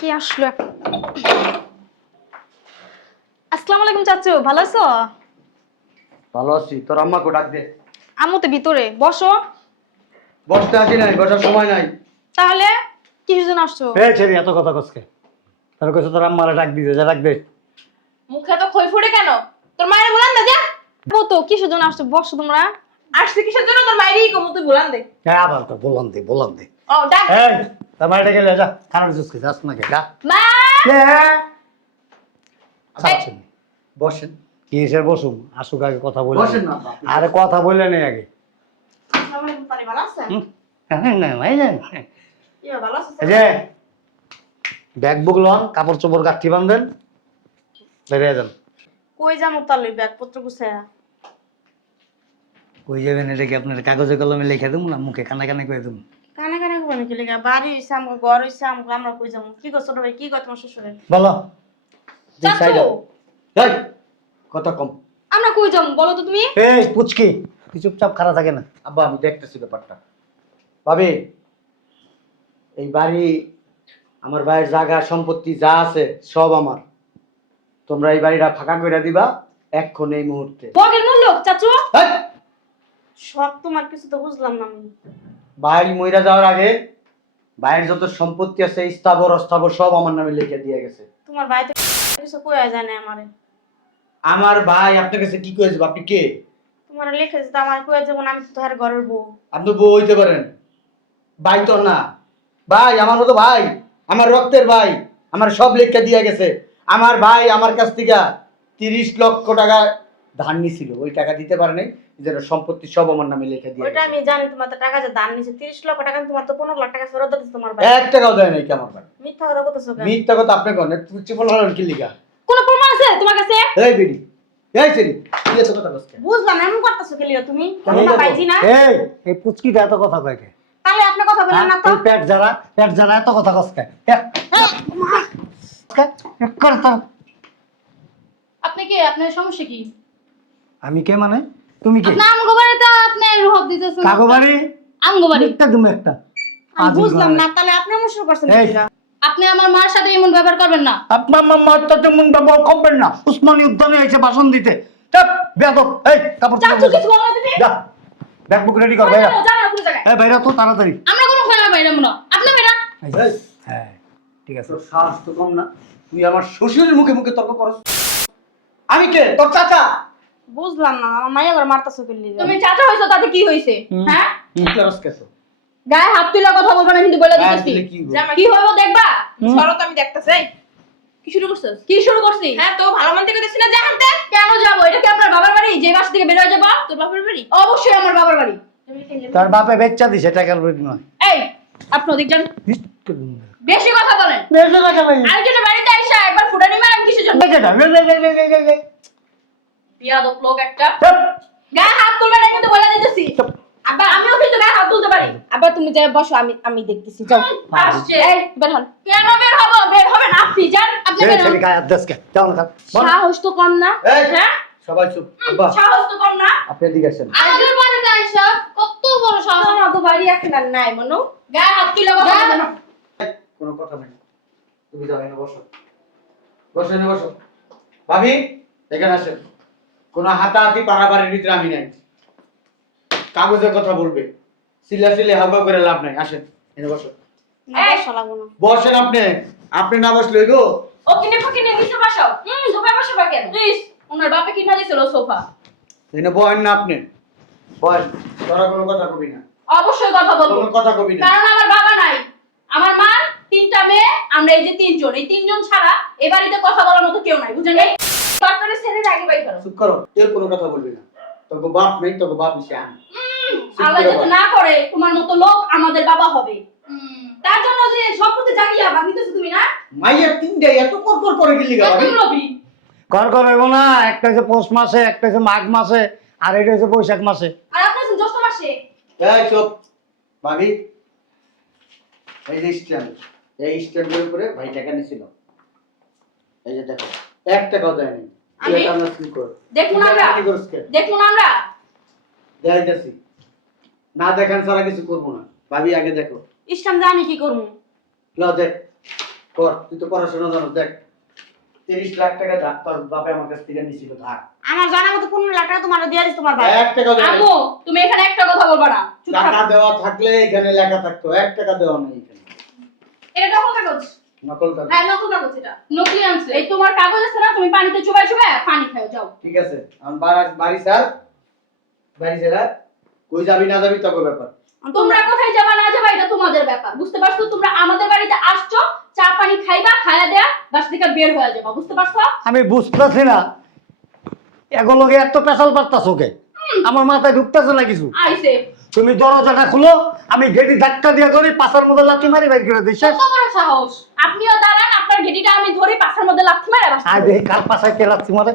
কি আসলো? আসসালামু আলাইকুম চাচু, ভালো আছো? ভালো আছি। তোর আম্মাকে ডাক দে। আম্মু তো ভিতরে, বসো। বসতে আসি নাই, বসার সময় নাই। তাহলে কিসের জন্য আসছো? এই ছেড়ে এত কথা কসকে। তার কইছে তোর আম্মারে ডাক দিতে, যা ডাক দে। মুখে তো খই ফুটে কেন? তোর মায়ের বলান দে যা। ও তো কিসের জন্য আসছো? বসো তোমরা। আসছে কিসের জন্য? তোর মায়েরই কম, তুই বলান দে। হ্যাঁ আবার তো বললাম দে। ও ডাক। এই তোর মায়ের ডেকে যা, খারাপ জুসকে যাস না কে যা। মা! চাচ্ছেন বসেন। কি এসে বসুম, আসুক আগে কথা বলে। বসেন না বাপ। আরে কথা বললে নেই আগে। আসসালামু আলাইকুম, তানি ভালো আছেন? না ভাই জান। ইয়া ভালো আছেন? এই যে ব্যাগ বুক লন, কাপড় চোপড় গাঁঠি বাঁধেন, বেরিয়ে যান। কই যামু তাহলে ব্যাগপত্র গুছায়া? কই যাবেন এটা কি আপনার কাগজে কলমে লিখে দেবো না মুখে কানে কানে কয়ে দেবো? কানে কানে কোন কি লাগা? বাড়ি হইছে আমগো, ঘর হইছে আমগো, আমরা কই যামু? কি কর ছোট ভাই, কি কর তোমার শ্বশুরের? বলো। চাচু, এই কথা কম। আমরা কই যাবো বলো তো তুমি? এই পুচকি তুই চুপচাপ খাড়া থাকে না। আব্বা আমি দেখতেছি ব্যাপারটা। ভাবি, এই বাড়ি আমার ভাইয়ের জায়গা সম্পত্তি যা আছে সব আমার। তোমরা এই বাড়িটা ফাঁকা করে দিবা এক্ষণ এই মুহূর্তে। বগের মূল্য চাচু। এই, সব তোমার কিছু তো বুঝলাম না আমি। ভাই মইরা যাওয়ার আগে ভাইয়ের যত সম্পত্তি আছে স্থাবর অস্থাবর সব আমার নামে লিখে দিয়ে গেছে। তোমার ভাই তো কিছু কইয়া যায় না আমারে। আমার ভাই আপনার কাছে কি কয়েছে? আপনি কে? তোমার লিখে দিতে আমার কইয়া যাবো না, আমি তো তার ঘরের বউ। আপনি বউ হইতে পারেন, ভাই তো না। ভাই আমার মতো ভাই, আমার রক্তের ভাই, আমার সব লেখা দিয়ে গেছে। আমার ভাই আমার কাছ থেকে 30 লক্ষ টাকা ধার নিছিল, ওই টাকা দিতে পারে নাই, যেন সম্পত্তি সব আমার নামে লিখে দিয়ে ওইটা গেছে। আমি জানি, তোমার তো টাকা যে দান নিছে 30 লক্ষ টাকা, তোমার তো 15 লাখ টাকা ফেরত দিতে তোমার ভাই। 1 টাকাও দেয় নাই কি আমার ভাই? মিথ্যা কথা কইতেছো কেন? মিথ্যা কথা আপনি কোন? তুই চিপল হলেন কি লিখা? কোনো প্রমাণ আছে তোমার কাছে? এই বিড়ি, এই সেরি, কি এত কথা বলছ? বুঝলাম না, এমন করতেছো কি লিয়া তুমি? কেন আমরা করবো? বাইজি না? এই পুচকিটা এত কথা কয় কে? তাহলে আপনি কথা বলেন না তো। এই পেট যারা এত কথা কসকে। আপনি কে? আপনার সমস্যা কি? আমি কে মানে? তুমি কে? আপনি আমগো বাড়িতে আপনি রোহব দিতেছেন। কাগো বাড়ি? আমগো বাড়ি। একটা তুমি একটা। আমি বুঝলাম না, তাহলে আপনি এমন শুরু করছেন এই। কি লিয়া? আপনি আমার মার সাথে এমন ব্যবহার করবেন না। আপনার মাম্মা তো তেমন ব্যবহার করবেন না। উসমানী উদ্যানে এসে ভাষণ দিতে। চাপ বেয়াদব। এই কাপড় চাচু চোপড় কিছু বলো না তুমি? যা। ব্যাগ বুক রেডি কর ভাইরা। যাবো না কোনো জায়গায়। এই ভাইরা তো তাড়াতাড়ি। আমরা কোনো খানা বাইরে মনে আপনি বাইরা। এই, হ্যাঁ ঠিক আছে। তোর সাহস তো কম না, তুই আমার শ্বশুরের মুখে মুখে তর্ক করছ। আমি কে? তোর চাচা। বুঝলাম না, আমার মাইয়া ঘর মারতাছো কি লিয়া? তুমি চাচা হইছো তাতে কি হইছে? হ্যাঁ? কি করছ কেছো? গায়ে হাত তুলে কথা বলবা না কিন্তু বলে দিতেছি। কি গো? জামাই কি হইব দেখবা? সরো তো, আমি দেখতাছি। এই, কি শুরু করছস? কি শুরু করছি? হ্যাঁ তো ভালো মন থেকে দিছি না, যা হাঁটতে। কেন যাবো? এটা কি আপনার বাবার বাড়ি যে বাসা থেকে বের হয়ে যাবো? তোর বাপের বাড়ি? অবশ্যই আমার বাবার বাড়ি। তার বাপে বেচ্চা দিছে টাকার বেশি নয়। এই আপনি ওদিক যান, বেশি কথা বলেন। আরেকজনের বাড়িতে আইসা একবার ফুটানি মারেন কিসের জন্য? বিয়াদব লোক একটা। গায়ে হাত তুলবে না কিন্তু বলে দিতেছি। আব্বা আমিও কিন্তু গায়ে হাত তুলতে পারি। আব্বা তুমি যাই বসো, আমি দেখতেছি, যাও। আসছে। এই বের হন। কেন বের হবো? বের হবেন আপনি যান। আপনি বের হন। সাহস তো কম না? এই, হ্যাঁ? সবাই চুপ। আব্বা সাহস তো কম না? আপনি এদিকে আসেন। আমাদের বাড়িতে আইসা কত বড় সাহস। তোমার তো বাড়ি এখন আর নাই মনো। গায়ে হাত তুলে কথা বলবেন না। কোনো কথা নাই, তুমি যাও এনে বসো। বসো, এনে বসো। ভাবি এখানে আসেন। কোনো হাতাহাতি পারাবারের ভিতরে আমি নাই। কাগজের কথা বলবে, সিলে হাওয়া করে লাভ নাই। আসেন, এনে বসো। না বসা লাগবো না। বসেন আপনি। আপনি না বসলে গো। ও কিনে ফকিনে নিচে বসাও। সোফায় বসাবা কেন? প্লিজ, ওনার বাপে কিনা দিছিল সোফা। এনে বয়েন না আপনি। বয়েন। তোরা কোনো কথা কবি না। অবশ্যই কথা বলবো। কোনো কথা কবি না। কারণ আমার বাবা নাই। আমার মা, তিনটা মেয়ে, আমরা এই যে তিনজন, এই তিনজন ছাড়া এ বাড়িতে কথা বলার মতো কেউ নাই, বুঝেন? এই বাপটারে ছেড়ে আগে বাই করো। চুপ করো, এর কোনো কথা বলবি না। তোকে বাপ নেই, তোকে বাপ নিছে আন। আল্লাহ যাতে না করে তোমার মতো লোক আমাদের বাবা হবে। তার জন্য যে সব করতে জাগিয়া ভাবিতেছো তুমি না? মাইয়া তিনটে এত করকর করে গেলি গা ভাবি। একদম লোভী। কর হইব না, একটা হচ্ছে পৌষ মাসে, একটা হচ্ছে মাঘ মাসে, আর এটা হচ্ছে বৈশাখ মাসে। আর আপনি জ্যৈষ্ঠ মাসে। এই চুপ। ভাবি এই যে স্ট্যান্ড, এই স্ট্যান্ডের উপরে ভাই টাকা নিছিল। এই যে দেখো, 1 টাকাও দেয়নি। আমি? এটা আমরা কি কর? দেখুন আমরা, কি করছ কে? দেখুন আমরা। দেখাইতাছি। না দেখান ছাড়া কিছু করব না। ভাবি আগে দেখো। ইসলাম যা আমি কি করবো? ল দেখ। ক কর, তুই তো পড়াশোনা জানো। দেখ 30 লাখ টাকা তোর বাপে আমার কাছ থেকে নিছিল ধার। আমার জানা মতো 15 লাখ টাকা তোমার দিয়ে দিস তোমার ভাই। 1 টাকা দেওয়া নাই। আম্মু তুমি এখানে একটা কথা বলবা না, চুপ টাকা থাকো। দেওয়া থাকলে এখানে লেখা থাকতো, 1 টাকা দেওয়া নেই এখানে। এটা নকল কাগজ। নকল টাকা। হ্যাঁ নকল কাগজ এটা। নকলি আনছে। এই তোমার কাগজ আছে না, তুমি পানিতে চুবাই চুবাই পানি খাও যাও। ঠিক আছে, আমি বাড়ি স্যার, বাড়ি স্যার, কই যাবি না যাবি তোর ব্যাপার। তোমরা কোথায় যাবা না যাবা এটা তোমাদের ব্যাপার, বুঝতে পারছো? তোমরা আমাদের বাড়িতে আসছো, চা পানি খাইবা, খায়া দেয়া বাস থেকে বের হয়ে যাবা, বুঝতে পারছো? আমি বুঝতেছি না এগুলোকে এত পেশাল পারতাছো কে? আমার মাথায় ঢুকতেছে না কিছু। আইছে তুমি দরজাটা খুলো, আমি গেটি ধাক্কা দিয়ে ধরি, পাশার মধ্যে লাথি মারি বাইর করে দিই। শেষ। কত বড় সাহস! আপনিও দাঁড়ান, আপনার ঘেটিটা আমি ধরে পাশের মধ্যে লাথি মারা বাস। আয় দেখি কার পাশায় কে লাথি মারে।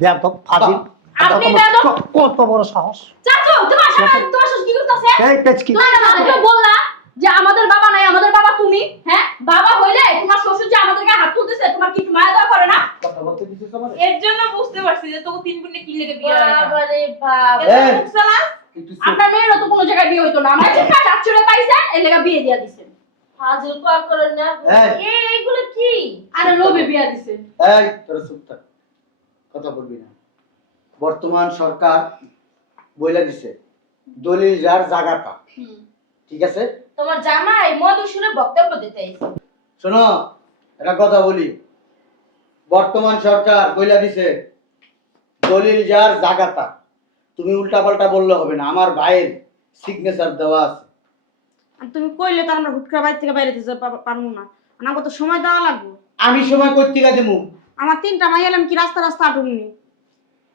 বেয়াদব, ফাজিল। আপনি বেয়াদব? কত বড় সাহস! চাচু তোমার সামনে তোমার শ্বশুর কি করতেছে? এই পেচকি। তুমি বললা যে আমাদের বাবা নাই, আমাদের বাবা তুমি। হ্যাঁ বাবা হইলে তোমার শ্বশুর যে আমাদের গায়ে হাত তুলতেছে, তোমার কি একটু মায়া দয়া করে না? কথা বলতে দিছিস আমারে? এর জন্য বুঝতে পারছি যে তোকে 3 বোনে কি লেগে বিয়ে হয় না। বাবারে বাবা। এই, মুখ চালা একটু চুপ। আপনার মেয়েরও তো কোনো জায়গায় বিয়ে হইতো না, আমার চিন্তা চাচুরে পাইছেন এর লেগে বিয়ে দিয়া দিছেন। ফাজিল পার করেন না। এই, এইগুলো কি? আরে লোভে বিয়ে দিছেন। এই তোরা চুপ থাক, কথা বলবি না। বর্তমান সরকার বইলা দিছে দলিল যার জায়গাটা, ঠিক আছে? তোমার জামাই মধু শুনে বক্তব্য দিতে আইছে। শোনো, একটা কথা বলি, বর্তমান সরকার বইলা দিছে দলিল যার জায়গাটা। তুমি উল্টাপাল্টা বললে হবে না, আমার ভাইয়ের সিগনেচার দেওয়া আছে। আর তুমি কইলে তো আমরা হুট করে বাড়ি থেকে বাইরে যেতে পারবো না। আমাকে তো সময় দেওয়া লাগবে। আমি সময় কর্তিকা দেবো। আমার 3টা মাই এলাম কি রাস্তা রাস্তা আটুননি।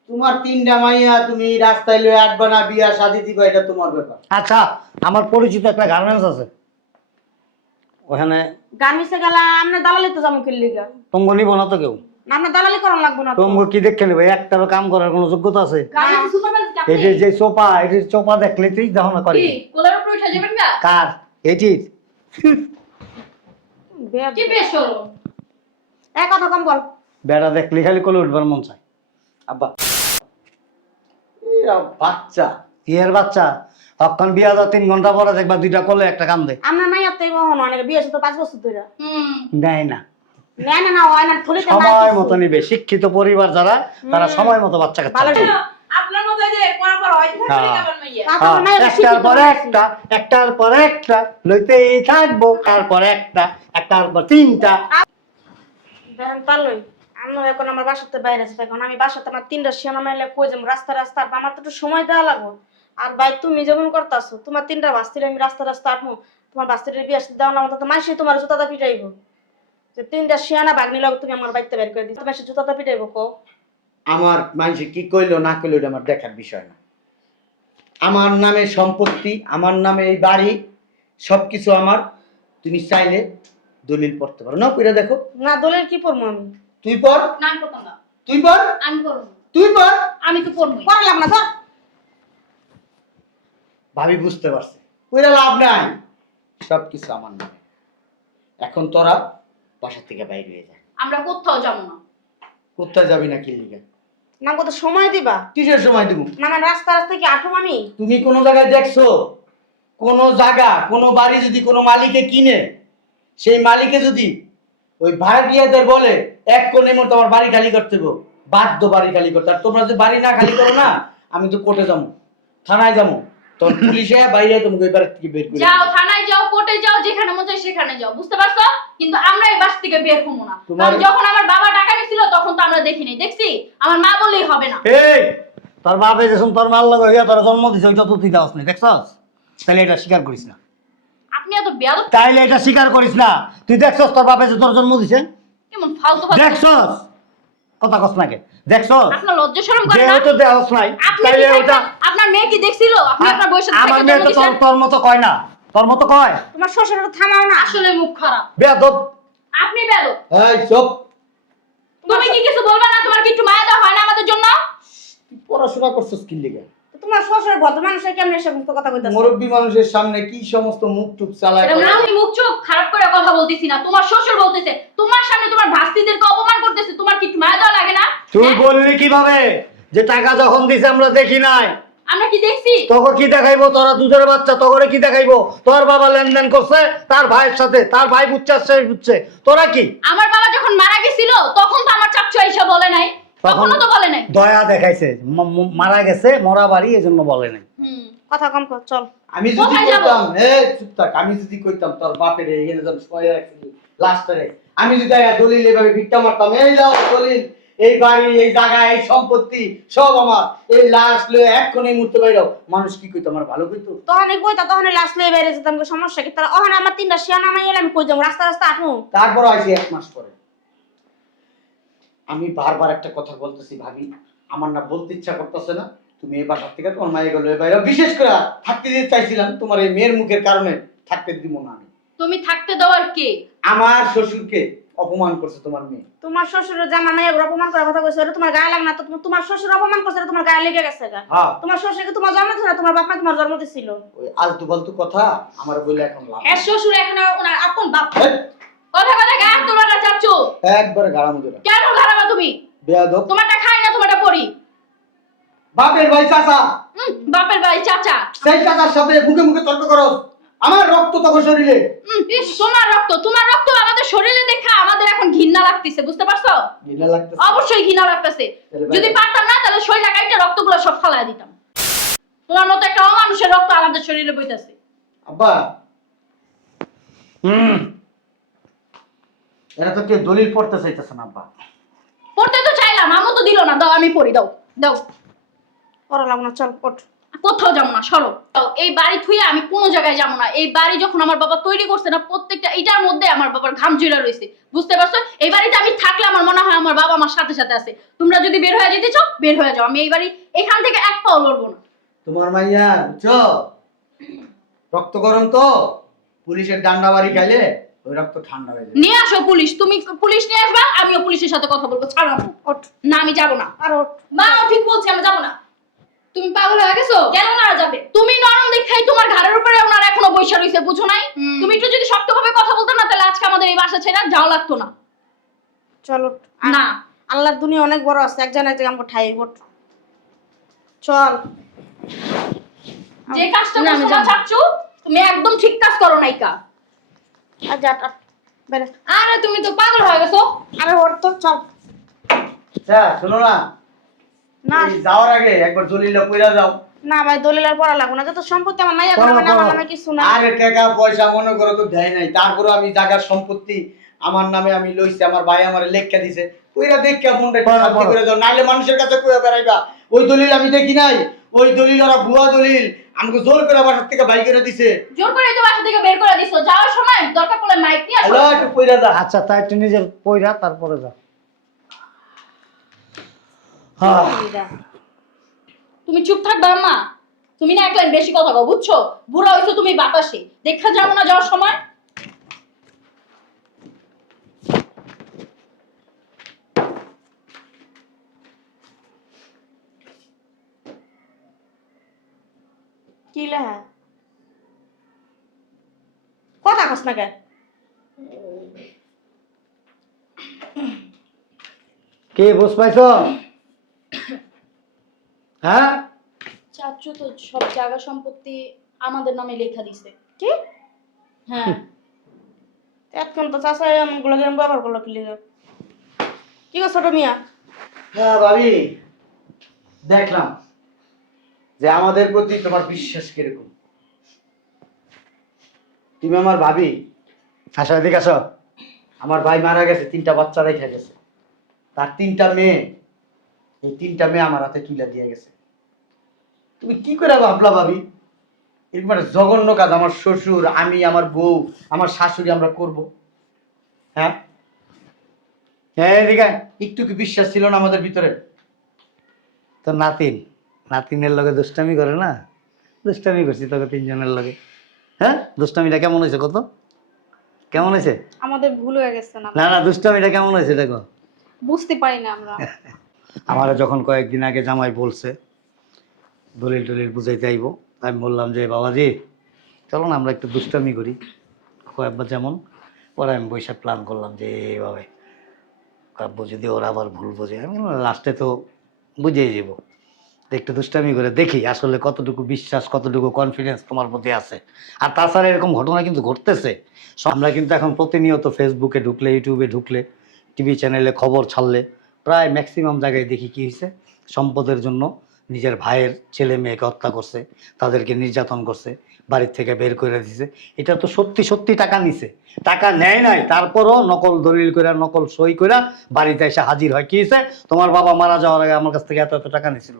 তোমার 3টা মাইয়া, তুমি রাস্তায় লয়ে আটবা না, বিয়া শাদি দিবা, এটা তোমার ব্যাপার। আচ্ছা, আমার পরিচিত একটা গার্মেন্টস আছে, ওখানে গার্মেন্টসে গেলে আমরা দালালি তো যাবো কিনলি গা। তঙ্গ নিব না তো কেউ। না আমরা দালালি করার লাগবো না তো। তঙ্গ কি দেখে নেবে? একটারও কাম করার কোনো যোগ্যতা আছে? গার্মেন্টসে সুপারভাইজার এই যে চোপা, এই যে চোপা দেখলে তুই ধারণা করে কি কোলার উপরে উঠে যাবেন না? কার এটির? বেয়াদব। কি বেশ হলো? এক কথা কম বল। বেড়া দেখলে খালি কোলে উঠবার মন চায়। আব্বা, এরা বাচ্চা। কি এর বাচ্চা? তখন বিয়া দাও 3 ঘন্টা পরে দেখবা 2টা কোলে একটা কাম দেয়। আমরা নাই আত্তে বহন অনেক বিয়ে তো 5 বছর ধরে। দেয় না, না না না হয় না থলিতে সময় মতো নিবে। শিক্ষিত পরিবার যারা, তারা সময় মতো বাচ্চা ভালো কাচ্চা। ছিল। আপনার মতো যে কোন পর হয় থাকে হ্যাঁ। কেমন মাইয়া। একটার পর একটা, একটার পর একটা লইতেই থাকবো, তারপর একটা, একটার পর 3টা। ধরেন তালই আমরা এখন আমার বাসাতে বাইরে আছে, এখন আমি বাসাতে আমার 3টা শিয়ানা মাইলে কই যাম রাস্তা রাস্তা আর আমার তো একটু সময় দেওয়া লাগবে। আর ভাই তুমি যেমন করতাছো, তোমার 3টা বাস্তিলে আমি রাস্তা রাস্তা আটমু, তোমার বাস্তিলে বিয়ে আসতে দাও না, তো মাসে তোমার জুতাটা পিটাইবো যে 3টা শিয়ানা বাগনি লগ তুমি আমার বাইতে বের করে দিছো, তোমার সে জুতাটা পিটাইবো কো। আমার মানুষে কি কইলো না কইলো এটা আমার দেখার বিষয় না। আমার নামে সম্পত্তি, আমার নামে এই বাড়ি, সবকিছু আমার। তুমি চাইলে দলিল পড়তে পারো, না কইরা দেখো। না দলের কি পড়বো আমি? তুই পড়, না আমি করতাম না। তুই পড়, আমি করব। তুই পড়। আমি তো পড়বই। করলাম না ধর। ভাবি বুঝতে পারছে, কইরা লাভ নাই, সবকিছু আমার নামে। এখন তোরা বাসা থেকে বাইরে হয়ে যায়। আমরা কোথাও যাব না। কোথায় যাবি না, কি লিগা? না কত সময় দিবা? কিসের সময় দিব? না না রাস্তা রাস্তা কি আটুম আমি? তুমি কোন জায়গায় দেখছো কোন জায়গা, কোন বাড়ি যদি কোনো মালিকে কিনে, সেই মালিকে যদি ওই ভাড়াটিয়াদের বলে 1 কোণের মতো আমার বাড়ি খালি করতে গো, বাধ্য বাড়ি খালি করতে। আর তোমরা যদি বাড়ি না খালি করো না, আমি তো কোর্টে যাবো, থানায় যাবো, তখন পুলিশে বাইরে তোমাকে ওই বাড়ি থেকে বের করে যাও দিবে। থানায় যাও, কোর্টে যাও, যেখানে মন চায় সেখানে যাও, বুঝতে পারছো? কিন্তু আমরা এই বাস থেকে বের হবো না। কারণ যখন আমার বাবা টাকা নিছিল তখন তো আমরা দেখিনি, দেখছি আমার মা বললেই হবে না। এই তোর বাপে যখন তোর মাল লাগা হইয়া তোর জন্ম দিছে, ওইটা তো তুই দাওস না, দেখছস? তাহলে এটা স্বীকার করিস না। আপনি এত বেয়াদব তাইলে এটা স্বীকার করিস না। তুই দেখছস তোর বাপে যে তোর জন্ম দিছে? কেমন ফালতু ফালতু দেখছস? কথা কস না কে? দেখছস? আপনার লজ্জা শরম করে না? যেহেতু দেহস নাই, আপনি তাইলে কি ওটা দেখছেন? আপনার মেয়ে কি দেখছিল? আপনি আপনার বয়সে আমার মেয়ে তো তোর মতো কয় না, তোর মতো কয়। তোমার শ্বশুরটা থামাও না। আসলে মুখ খারাপ। বেয়াদব। আপনি বেয়াদব। এই চুপ। তুমি কি কিছু বলবা না? তোমার কি একটু মায়া দেওয়া হয় না আমাদের জন্য? তুই পড়াশোনা করছিস কি লিগা? তোমার শ্বশুর ভদ্র মানুষের কেমন এসব কথা কইতাছে? মুরব্বী মানুষের সামনে কি সমস্ত মুখ টুক চালায় এটা কথা? না, আমি মুখ চোখ খারাপ করে কথা বলতেছি না, তোমার শ্বশুর বলতেছে। তোমার সামনে তোমার ভাস্তিদেরকে অপমান করতেছে, তোমার কি একটু মায়া দেওয়া লাগে না? তুই হ্যাঁ? বললি কিভাবে যে টাকা যখন দিছে আমরা দেখি নাই? আমরা কি দেখছি? তোকে কি দেখাইবো? তোরা দুধের বাচ্চা, তোকে কি দেখাইবো? তোর বাবা লেনদেন করছে তার ভাইয়ের সাথে, তার ভাই বুঝছে সে বুঝছে, তোরা কি? আমার বাবা যখন মারা গেছিল তখন তো আমার চাচ্চু এসে বলে নাই, তখনও তো বলে নাই। দয়া দেখাইছে, মারা গেছে, মরা বাড়ি, এই জন্য বলে নাই। কথা কম কর, চল। আমি যদি কোথায় যাবো? কইতাম চুপ থাক, আমি যদি কইতাম তোর বাপের এখানে যখন সবাই রাখছিলি লাস্টে, আমি যদি দলিল এভাবে ভিক্ষা মারতাম, এই দাও দলিল, এই বাড়ি, এই জায়গা, এই সম্পত্তি সব আমার, এই লাশ লয়ে এক্ষুনি এই মুহূর্তে বাইরাও, মানুষ কি কইতো? আমার ভালো কইতো? তখনই কইতা, তখনই লাস্ট লয়ে বাইরে যেতাম, কি সমস্যা কি? তাহলে ওখানে আমার 3টা শিয়া নামাই এলে আমি কই যাবো? রাস্তা রাস্তা আটমু? তারপর আইছি 1 মাস পরে। আমি বারবার একটা কথা বলতেছি ভাবি, আমার না বলতে ইচ্ছা করতেছে না, তুমি এই বাসার থেকে তোমার মায়ের গেলো বাইরে, বিশেষ করে থাকতে দিতে চাইছিলাম, তোমার এই মেয়ের মুখের কারণে থাকতে দিব না আমি। তুমি থাকতে দেওয়ার কে? আমার শ্বশুরকে অপমান করছে তোমার মেয়ে। তোমার শ্বশুরের যে আমার মেয়ে অপমান করার কথা কইছে, ওটা তোমার গায়ে লাগে না? তো তোমার শ্বশুর অপমান করছে, এটা তোমার গায়ে লেগে গেছে গা? হ্যাঁ, তোমার শ্বশুরকে তোমার জন্ম দিছিল না, তোমার বাপ মা তোমার জন্ম দিছিল। ওই আলতু ফালতু কথা আমার বলে এখন লাভ হ্যাঁ, নেই। শ্বশুর এখন আর ওনার আপন বাপ। হেই, কথা কথা গায়ে হাত তোলা না চাচ্চু। একবারে গাড়া মুদরা কেন ঘাড়াবা তুমি? বেয়াদব। তোমারটা খাই না, তোমারটা পড়ি। বাপের ভাই চাচা, বাপের ভাই চাচা। সেই চাচার সাথে মুখে মুখে তর্ক করো। আমার রক্ত তখন শরীরে। তোমার রক্ত আমাদের শরীরে দেখা আমাদের এখন ঘৃণা লাগতেছে, বুঝতে পারছো? ঘৃণা লাগতেছে? অবশ্যই ঘৃণা লাগতেছে। তাহলে যদি পারতাম না তাহলে শরীরে কাইটা রক্তগুলো সব ফালায় দিতাম। তোমার মতো একটা অমানুষের রক্ত আমাদের শরীরে বইতাছে। আব্বা, এরা তো কেউ দলিল পড়তে চাইতেছে না আব্বা। পড়তে তো চাইলাম, আমও তো দিল না। দাও আমি পড়ি, দাও দাও। পড়া লাগবে না, চল ওঠ। কোথাও যাবো না, সরো। এই বাড়ি থুইয়া আমি কোনো জায়গায় যাবো না। এই বাড়ি যখন আমার বাবা তৈরি করছে না, প্রত্যেকটা এটার মধ্যে আমার বাবার ঘাম জড়া রয়েছে, বুঝতে পারছো? এই বাড়িতে আমি থাকলে আমার মনে হয় আমার বাবা আমার সাথে সাথে আছে। তোমরা যদি বের হয়ে যেতে চাও বের হয়ে যাও, আমি এই বাড়ি এখান থেকে এক পাও লড়বো না। তোমার মাইয়া বুঝছো, রক্ত গরম তো, পুলিশের ডান্ডা বাড়ি খাইলে ওই রক্ত ঠান্ডা হয়ে যায়। নিয়ে আসো পুলিশ, তুমি পুলিশ নিয়ে আসবা, আমিও পুলিশের সাথে কথা বলবো। ছাড়ো ওঠ। না, আমি যাবো না। আর ওঠ। মা ঠিক বলছে, আমি যাবো না। তুমি পাগল হয়ে গেছো? কেন না যাবে? তুমি নরম দেখাই তোমার ঘাড়ের উপরে ওনার এখনো বৈশা রইছে, বুঝো নাই? তুমি একটু যদি শক্তভাবে কথা বলতো না তাহলে আজকে আমাদের এই বাসা ছেড়ে যাওয়া লাগতো না। চল ওঠ। না, আল্লাহর দুনিয়া অনেক বড় আছে, একজন এক জায়গায় আমাকে ঠাই। ওঠ, চল। যে কাজটা না, আমি করছো না যাবো। চাচ্চু, তুমি একদম ঠিক কাজ করো নাই কা। আর যা বেরে। আরে তুমি তো পাগল হয়ে গেছো। আরে ওঠ তো, চল। আচ্ছা শোনো না, না এই যাওয়ার আগে একবার দলিলটা পইরা যাও। না ভাই, দলিল আর পড়া লাগবে না, যত সম্পত্তি আমার মাইয়া করবে না, আমার নামে কিছু না। আরে টাকা পয়সা মনে করো তো দেয় নাই, তারপরে আমি জায়গার সম্পত্তি আমার নামে আমি লইছি, আমার ভাই আমারে লেখা দিছে, কইরা দেখে ফোনটা শান্তি করে দাও, নাইলে মানুষের কাছে কইয়া বেড়াইবা ওই দলিল আমি দেখি নাই, ওই দলিল ওরা ভুয়া দলিল, আমাকে জোর করে বাসার থেকে বাই করে দিছে। জোর করে তো বাসা থেকে বের করে দিছো, যাওয়ার সময় দরকার পড়লে মাইক নিয়ে আসো। হ্যালো, একটু কইরা যা। আচ্ছা, তাই তুই নিজের পয়রা তারপরে যা। তুমি চুপ থাকবা আম্মা, তুমি না এক লাইন বেশি কথা কও, বুঝছো? বুড়া হইছো তুমি বাতাসে, দেখা যাবো না যাওয়ার সময়। কি লেহা? কথা কস না কে? কে বুঝ পাইছো? হ্যাঁ, চাচ্চু তো সব জায়গা সম্পত্তি আমাদের নামে লেখা দিছে। কি? হ্যাঁ। এতক্ষণ তো চাষা এমনগুলো গেম ব্যবহার করলো, কি লিগে? কি গো ছোট মিয়া? হ্যাঁ ভাবি, দেখলাম যে আমাদের প্রতি তোমার বিশ্বাস কিরকম। তুমি আমার ভাবি, আসো এদিকে আসো। আমার ভাই মারা গেছে, 3টা বাচ্চা রেখে গেছে, তার 3টা মেয়ে, এই 3টা মেয়ে আমার হাতে তুলে দিয়ে গেছে। তুমি কি করে ভাবলা ভাবি এরকম একটা জঘন্য কাজ আমার শ্বশুর, আমি, আমার বউ, আমার শাশুড়ি আমরা করব? হ্যাঁ, হ্যাঁ, এদিকে আয়। একটু কি বিশ্বাস ছিল না আমাদের ভিতরে? তো নাতিনের লগে দুষ্টামি করে না, দুষ্টামি করছি তোকে 3জনের লগে। হ্যাঁ, দুষ্টামিটা কেমন হয়েছে কত? কেমন হয়েছে? আমাদের ভুল হয়ে গেছে না, না না, দুষ্টামিটা কেমন হয়েছে দেখো। বুঝতে পারি না আমরা। আমারে যখন কয়েকদিন আগে জামাই বলছে দলিল টলিল বুঝাইতে আইব, আমি বললাম যে বাবাজি চলো না আমরা একটু দুষ্টামি করি, কয়েকবার যেমন। পরে আমি বৈশাখ প্ল্যান করলাম যে এইভাবে কাব্য যদি ওরা আবার ভুল বোঝে, আমি লাস্টে তো বুঝেই যাব। একটু দুষ্টামি করে দেখি আসলে কতটুকু বিশ্বাস কতটুকু কনফিডেন্স তোমার প্রতি আছে। আর তাছাড়া এরকম ঘটনা কিন্তু ঘটতেছে। আমরা কিন্তু এখন প্রতিনিয়ত ফেসবুকে ঢুকলে, ইউটিউবে ঢুকলে, টিভি চ্যানেলে খবর ছাড়লে প্রায় ম্যাক্সিমাম জায়গায় দেখি কী হয়েছে, সম্পদের জন্য নিজের ভাইয়ের ছেলে মেয়েকে হত্যা করছে, তাদেরকে নির্যাতন করছে, বাড়ির থেকে বের করে দিছে। এটা তো সত্যি সত্যি টাকা নিছে, টাকা নেয় নাই, তারপরও নকল দলিল করে নকল সই করে বাড়িতে এসে হাজির হয়। কী হয়েছে, তোমার বাবা মারা যাওয়ার আগে আমার কাছ থেকে এত এত টাকা নিছিল,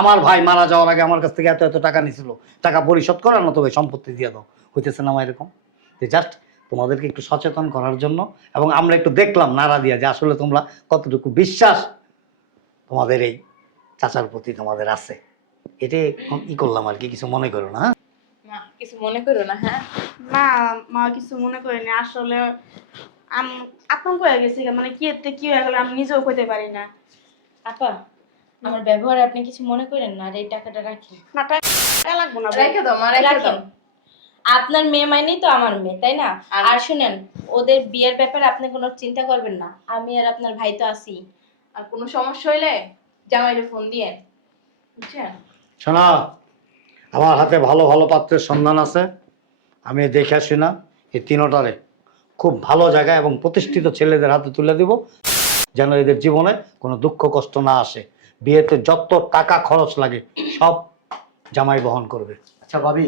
আমার ভাই মারা যাওয়ার আগে আমার কাছ থেকে এত এত টাকা নিছিল, টাকা পরিশোধ করার না তবে সম্পত্তি দিয়ে দাও। হইতেছে না এরকম? জাস্ট তোমাদেরকে একটু সচেতন করার জন্য, এবং আমরা একটু দেখলাম নাড়া দিয়া যে আসলে তোমরা কতটুকু বিশ্বাস তোমাদের এই চাচার প্রতি তোমাদের আছে। এটাই ই করলাম আর কি, কিছু মনে করো না। মা কিছু মনে করো না, হ্যাঁ? না মা কিছু মনে করিনি, আসলে আতঙ্ক হয়ে গেছে, মানে কি এতে কি হয়ে গেল আমি নিজেও কইতে পারি না। আপা আমার ব্যবহারে আপনি কিছু মনে করেন না, আর এই টাকাটা রাখি। না টাকা লাগবো না, রেখে দাও মা, রেখে দাও। রাখেন, আপনার মেয়ে মানেই তো আমার মেয়ে, তাই না? আর শুনেন, ওদের বিয়ের ব্যাপারে আপনি কোনো চিন্তা করবেন না, আমি আর আপনার ভাই তো আছি। আর কোনো সমস্যা হইলে জামাইরে ফোন দিয়ে, বুঝছেন? শোনা, আমার হাতে ভালো ভালো পাত্রের সন্ধান আছে, আমি দেখে আসি না এই তিনোটারে খুব ভালো জায়গায় এবং প্রতিষ্ঠিত ছেলেদের হাতে তুলে দিব, যেন এদের জীবনে কোনো দুঃখ কষ্ট না আসে। বিয়েতে যত টাকা খরচ লাগে সব জামাই বহন করবে। আচ্ছা ভাবি,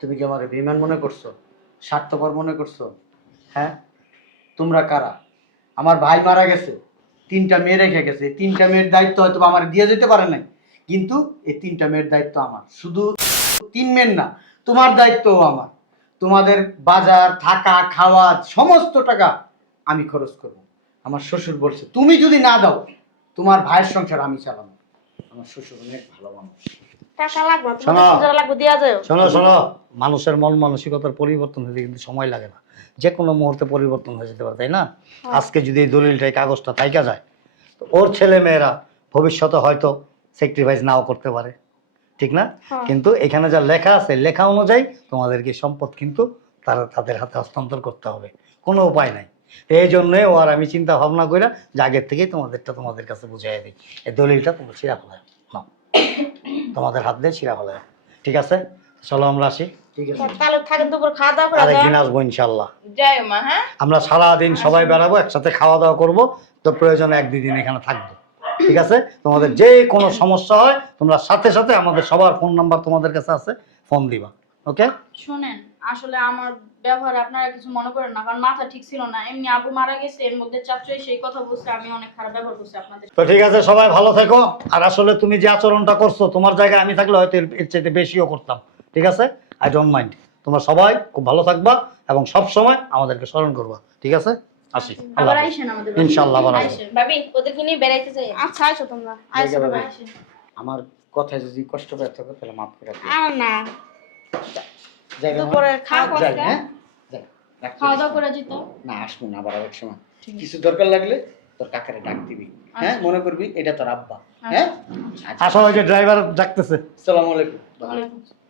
তুমি কি আমার বেঈমান মনে করছো, স্বার্থপর মনে করছো? হ্যাঁ, তোমরা কারা? আমার ভাই মারা গেছে, 3টা মেয়ে রেখে গেছে, 3টা মেয়ের দায়িত্ব হয়তো আমার দিয়ে যেতে পারে নাই, কিন্তু এই 3টা মেয়ের দায়িত্ব আমার। শুধু 3 মেয়ের না, তোমার দায়িত্বও আমার। তোমাদের বাজার, থাকা, খাওয়া সমস্ত টাকা আমি খরচ করব। আমার শ্বশুর বলছে তুমি যদি না দাও তোমার ভাইয়ের সংসার আমি চালাবো। আমার শ্বশুর অনেক ভালো মানুষ। টাকা লাগবে না, শোনো। তোমাদের যারা লাগবে দেয়া যায়। শোনো শোনো, মানুষের মন মানসিকতার পরিবর্তন হতে কিন্তু সময় লাগে না, যে কোনো মুহূর্তে পরিবর্তন হয়ে যেতে পারে, তাই না? আজকে যদি এই দলিলটা, এই কাগজটা থাইকা যায়, তো ওর ছেলে মেয়েরা ভবিষ্যতে হয়তো স্যাক্রিফাইস নাও করতে পারে, ঠিক না? কিন্তু এখানে যা লেখা আছে, লেখা অনুযায়ী তোমাদেরকে সম্পদ কিন্তু তারা তাদের হাতে হস্তান্তর করতে হবে, কোনো উপায় নাই। এই জন্যে ও আর আমি চিন্তা ভাবনা করে যে আগের থেকেই তোমাদেরটা তোমাদের কাছে বুঝাই দিই, এই দলিলটা তোমরা ছিঁড়া ফেলায় নাও, তোমাদের হাত দিয়ে ছিঁড়া ফেলায়। ঠিক আছে, চলো আমরা আসি। ঠিক আছে, তাহলে থাকেন দুপুর খাওয়া দাওয়া করে আরেকদিন আসবো ইনশাল্লাহ। যাই মা, হ্যাঁ? আমরা সারাদিন সবাই বেড়াবো, একসাথে খাওয়া দাওয়া করবো, তো প্রয়োজনে 1-2 দিন এখানে থাকবো। ঠিক আছে, তোমাদের যে কোনো সমস্যা হয় তোমরা সাথে সাথে, আমাদের সবার ফোন নাম্বার তোমাদের কাছে আছে, ফোন দিবা। ওকে? শোনেন, আসলে আমার ব্যবহার আপনারা কিছু মনে করেন না, কারণ মাথা ঠিক ছিল না। এমনি আবু মারা গেছে, এর মধ্যে চাচুই সেই কথা বলছে, আমি অনেক খারাপ ব্যবহার করছি আপনাদের। তো ঠিক আছে, সবাই ভালো থেকো। আর আসলে তুমি যে আচরণটা করছো, তোমার জায়গায় আমি থাকলে হয়তো এর চাইতে বেশিও করতাম। ঠিক আছে, আই ডোন্ট মাইন্ড। তোমরা সবাই খুব ভালো থাকবা এবং সব সময় আমাদেরকে স্মরণ করবা। ঠিক আছে, আসি। আবার আইসেন আমাদের বাড়ি। ইনশাল্লাহ আবার আসবো। আইসেন। ভাবি ওদেরকে নিয়ে বেড়াইতে যাই। আচ্ছা আইসো তোমরা, আইসো জায়গা ভাই। ভাবি, আমার কথায় যদি কষ্ট পেয়ে থাকো তাহলে মাফ করে দিও। আর না যাই বাবা। দুপুরে খাওয়া যাই, হ্যাঁ যাই, রাখছি। খাওয়া দাওয়া করে যেত। না, আসবো না আবার আরেক সময়। কিছু দরকার লাগলে তোর কাকারে ডাক দিবি, হ্যাঁ? মনে করবি এটা তোর আব্বা। হ্যাঁ, আসো, ওই যে ড্রাইভার ডাকতেছে। আসসালামু আলাইকুম। ওয়ালাইকুম আসসালাম।